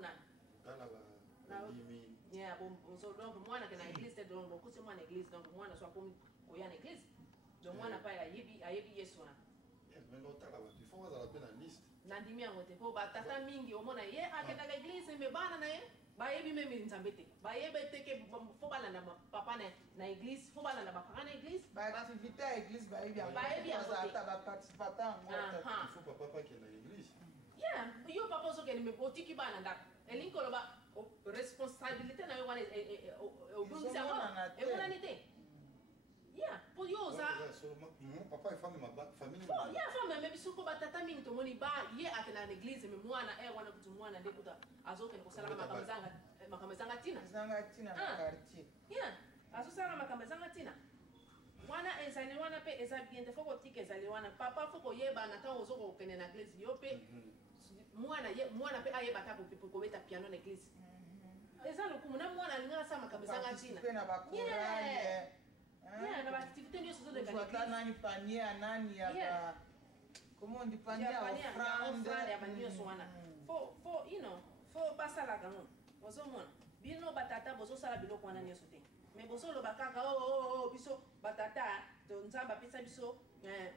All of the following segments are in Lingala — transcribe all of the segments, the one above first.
nani yeah bon so donc moi na que na église donc beaucoup c'est moi na église donc moi na soit comme koya na église donc moi na pas ayebi yesu na mais non tala ba il faut voir la peine en liste nandimi yango te po ba tata mingi omona ye akenda ka église me bana na ye ba yebi même nzambete ba yebete ke faut bala na papa na église faut bala na ba parents na église ba activité à église ba yebi ata ba participatant il faut papa qui est dans l'église yeah yo papa so ke me botiki bana nda elinkolo ba responsabilité na yo wana obungisa e wona nite yeah pour yo ça papa et femme ma famille bon yeah femme mais biso ko batata mingi to moni ba ye akena na église me mwana wana kutu mwana ndekuta azoke ko sala makamazanga tina na quartier yeah azo sala makamazanga tina wana ezali wana pe eza bien te foko tike ezali wana papa foko yeba na tango ozoko kene na église yo pe mwana pe ayeba ta ko beta piano na église eza lokumu na mwana linga sa makamazanga tina yeah na activité ndio sozo de gagner nani panier nani ya comment on dit panier offrande ya banio swana faut you know faut passer la gamme bozo mona bino batata bozo sala biloko wana nyoso te mais bozo lo bakaka biso batata to nzamba pesa biso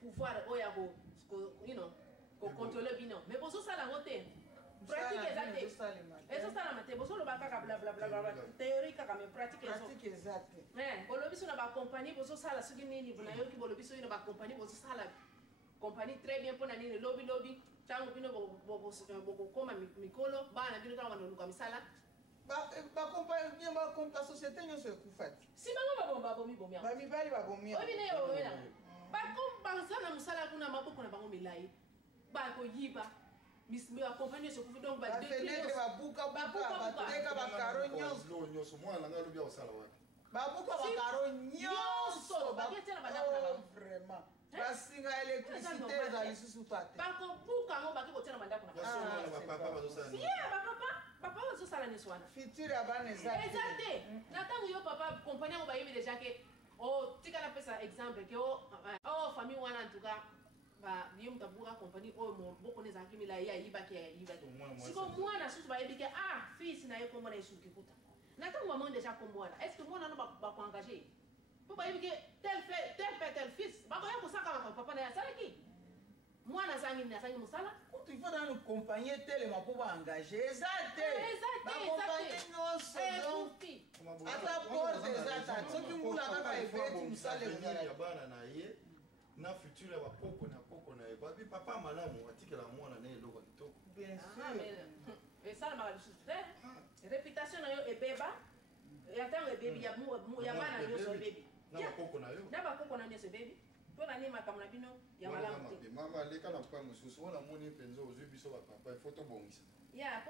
pouvoir oya go you know ko contrôler bino mais bozo sala ngote pratique exacte eso sala mate bozo lo bakaka bla bla bla théorie kaka mais pratique exacte bolo biso na ba compagnie bozo sala suki nini bona yo ki bolo biso na ba compagnie bozo sala compagnie très bien pona nini lobby tango bino bo koma mikolo bana bino tango ndo misala ba compagnie bien ba compta société nyoso ekufati si bango ba bomi ba mibali ba bomi obi ne yo wena ba kompanza na musala kuna maboko na bango milai ba ko yiba mismi accompagner ce coup donc ba fenêtre ba buka teka ba karo nyonso mwana nga lobi osala wapi ba buka ba karo nyonso ba ketela ba na vraiment basinga électricité za lisusu pate ba ko buka ngo ba ke kotela mandako na ba papa ba dosala yeah ba papa ba dosala ni swana futur ya bana exacte na tango yo papa compagnie ngo ba yebi déjà que tika na pesa exemple que famille wana en tout cas ba niyo mtabuka compagnie boko neza kimila ya yibaki siko mwana susu ba yebike fils na yo komona isuki kuta na tango maman déjà kombona est-ce que mwana no ba ko engager po ba yebike tel fils ba ko yako saka ba papa na ya salaki mwana sangi na sangi musala kutu il faut dans une compagnie telle ma pour engager exacte ba compagnie no so ata porte exacte so ki mula kaka eveti musale ya bana na ye na futur ya koko na eba bi papa malamu atikela mwana na eloko kitoko bien sûr et ça ma réputation na yo ebeba ya tango ebebi ya bana yo so ebebi na koko na yo so ebebi to na ni makamuna bino ya malamu te mama leka na kwa mususu wana moni penzo ozu biso ba papa photo bongisa ya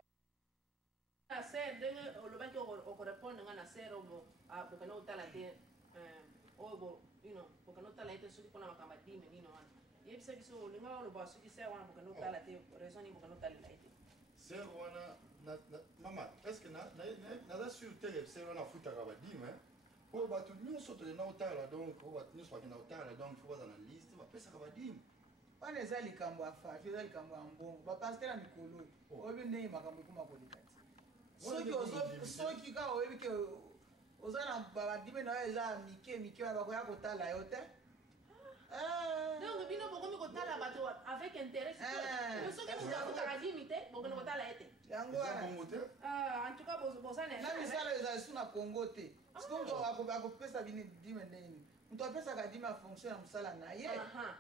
na ser de olobaki o répondre ngana ser o bokana utala te obo you know bokana utala ite suki pona makamba dime nino wana yebisa biso linga lo ba suki ser wana bokana utala te raison ni bokana utala ite ser wana mama est-ce que na da sur tele ser wana futa ka ba dime o ba tu nyonso to na utala donc o ba nyonso ba na utala donc faut ba na liste ba pesa ka ba dime wana eza likambo afa eza likambo ya mbongo bapasteur ya mikolo oyebi ndenge makambo ekoma koleka te soki kaka oyebi ke oza na badime na yo eza mike wana bakoya kotala yo te donc bino bokomi kotala bato avec intérêt soki moto akotaka dimi te bokomi kotala ye te yango wana en tout cas bozana na misala eza esu na congo te siko moto akopesa bini dime ndenge nini moto apesaka dime ya fonction ya mosala na ye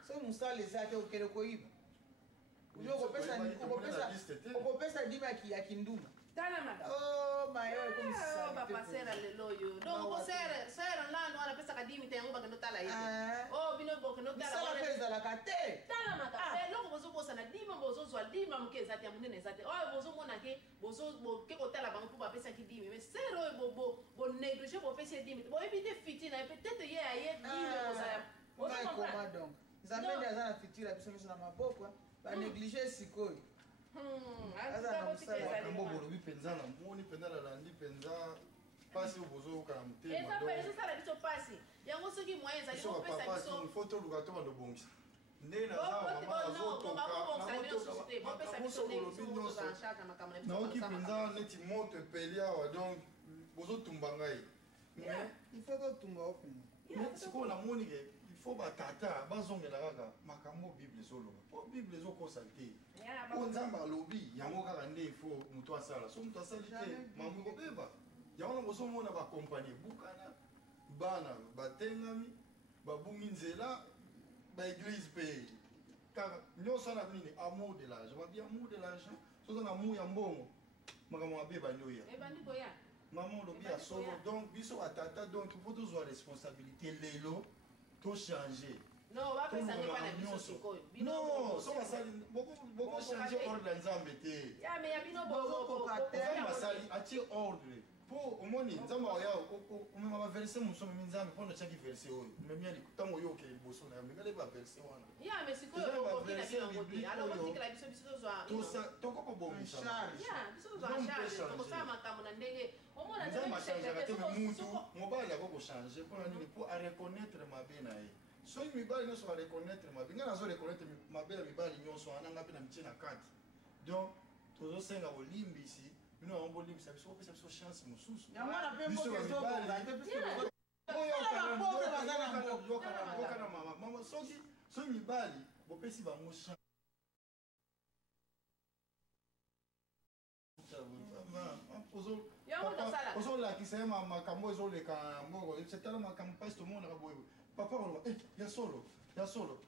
soki mosala eza te okende koyiba okopesa dime ya kinduma oh mayo papa sera lelo yo donc ko sera lando ala pesa kadimi te ngo bakendo tala yete bino bokendo tala sala pesa la kate tala maka loko bozo bosa na dima bozo zwa dima mukeza te munene zate bozo mona ke bozo ke ko tala bango pour pesa ki dimi mais sero bo négliger bo pesa dimi bo éviter fitina peut-être ye aye dimi boza comment donc zameni azana fitina biso na maboko ba négliger sikoyo bolobi penza na moni penza na landi penza pasi obozo kana mutema eza pesa sala biso pasi yango soki moyen ezali ko pesa biso photo luka to bando bongisa ndenge naza mama azotoka naoki mpenza neti moto epeli awa donc bozotumba ngai il faut totumba o mpenza sikoyo namoni ke il faut batata bazongela kaka makambo bible ezoloba po bible ezokosa te po nzambe alobi yango kaka nde il faut moto asala so moto asali te mambo ekobeba yango na bozomona bakompanie ebukana bana batengami babungi nzela baeglise mpe kaka nyonso na nini amour de l'argent babi amour de l'argent soza na amour ya mbongo makambo mabe banioya mama olobi ya solo donc biso batata donc faut tozwa responsabilité lelo tochange non so basali bokochange ordre ya nzambe te basali atie ordre po omoni nzambe oya omema baverse mosusu omemi nzambe mpo natiaki verse oyo omemi ntango oyo okee liboso na yo memele baverse wana tokokobomisa nzambe achangeaka te me mutu mobali akokochange mpona nini mpo areconnaitre mabe na ye soki mibali nyonso bareconnaitre mabe ngai nazoreconnaitre mabe ya mibali nyonso wana ngai mpe na mitie na kati donc tozosenga bolimbisi bino yango bolimbisa biso bopesa biso chance mosusu biso bamibaliokana mama soki mibali bopesi bango chance ozolakisa ye makambo ezoleka na mboko setala makambo mpasi tomonaka boye papa oloba ya solo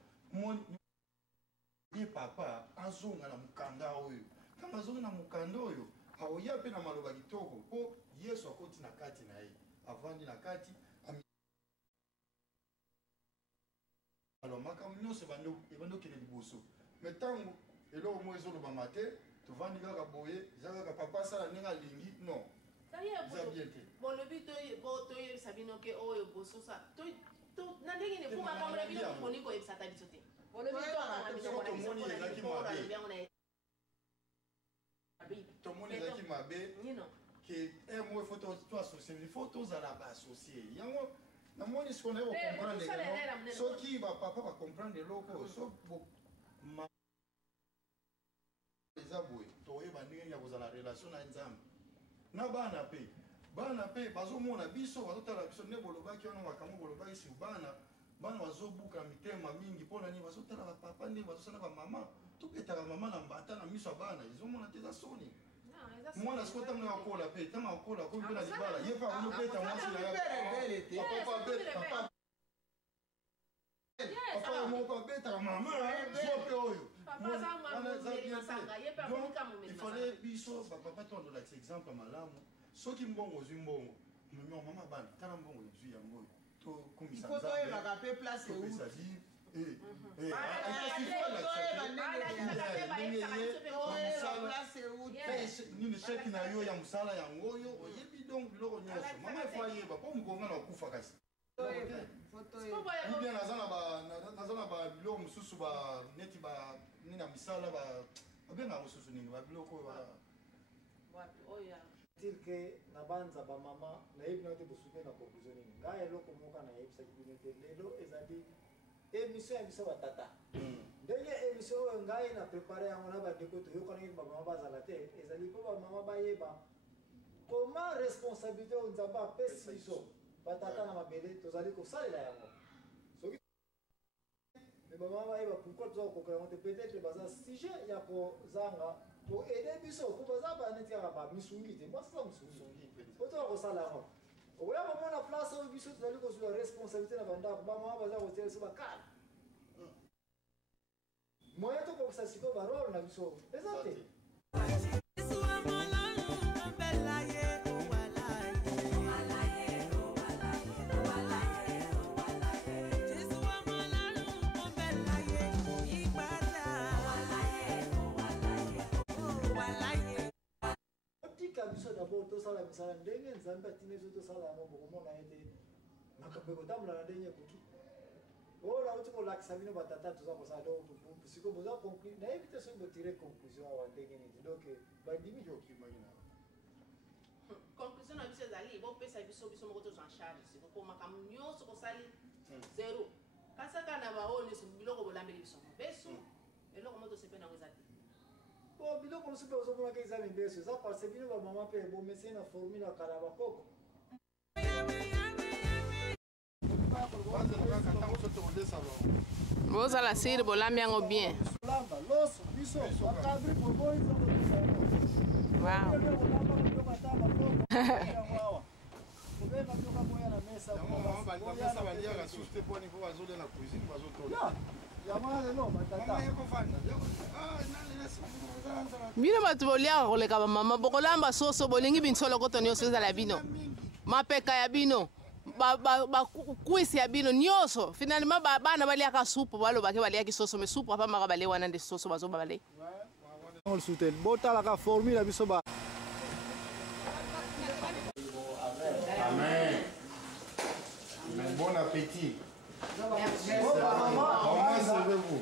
ye papa azonga na mokanda oyo kama azonga na mokanda oyo aoya mpe na maloba kitoko mpo yesu akoti na kati na ye avandi na kati alors makambo nyonso ebandi okende liboso me ntango eloko mo ezolobama te tovandi kaka boye eza kaka papa asala ndenge alingi non eza bien te bolobi toyebisa bino ke oyo bososa na ndenge nini mpo makambo na bino moponi koyebisata biso te tomoni ezalaki mabe ke mo ifo toasocie ifo tozala baasocie yango namoni siko naye bocomprendre soki bapapa bacomprendre eloko so eza boye toyeba ndenge ya kozala relation na nzambe na bana mpe bazomona biso bazotala biso nde bolobaki wana makambo bolobaki sur bana bazobuka mitema mingi mpona nini bazotala bapapa nde bazosala bamama tobetaka mama na mbata na miso ya bana ezomona te eza soni mwana siko ntango akola mpe ntango akola komi mpe na libala ye mpe akonobeta mwasi papa moko abetaka mama zo mpe oyo wana eza bien te donc ifale biso bapapa tondolakisa exemple malamu soki mbongo ozwi mbongo mimi mama bana tala mbongo ezwi yango oyo tokomisa nini sheki na yo ya mosala yango oyo oyebi donc biloko nyonso mama efo ayeba mpo mokonga na okufa kasi ubien naza na babiloko mosusu neti nini ya misala babengaka mosusu nini babiloko oyo dire que na banza bamama nayebi na te bosuke na conclusion nini ngai eloko moko nayebisaki bino te lelo ezali émission ya biso batata ndenge émission oyo ngai na prépare yango na bandeko toyokanaki bamama bazala te ezali mpo bamama bayeba comment responsabilité oyo nzambe apesi biso batata na mabele tozali kosalela yango soki me bamama bayeba pourquoi toza kokoka yango te peut-être baza sujet ya kozanga po aider biso po baza baneti kaka bamisungi te mwasi za mosungi po toza kosala yango okoya komona place oyo biso tozali kozwa responsabilité na bandako bamama baza kotia biso bakala moyen tokokisa sikoyo barole na biso eza te biso d'abord tosala misala ndenge nzambe atindi biso tosala yango bokomona ete makambo ekotambola na ndenge ekoki oyo nauti kolakisa bino batata toza kosala donc siko boza conclure nayebi te soki botire conclusion awa ndenge nini donc bandimi okimaki na conclusion na biso ezali bopesa biso moko tozwa charge siko po makambo nyonso kosali zero kasaka na baoni so biloko bolambeli biso beso eloko moto sepe na wezati bon biloko mosusu mpe ozomona ke eza mibeso eza parce bino bamama mpe bomesi na formule ya kala bakoko bozala siri bolambi yango bien lamba loso biso bakadri boboyi bino bato boliaka koleka bamama bokolamba soso bolingi binsolo koto nyonso ezala bino mapeka ya bino bakwisi ya bino nyonso finalement bana baliaka supu balobaki baliaki soso me supu apamaka bale wana nde soso bazoba bale botalaka formule ya biso ba Amen. Bon appétit. Comment servez-vous?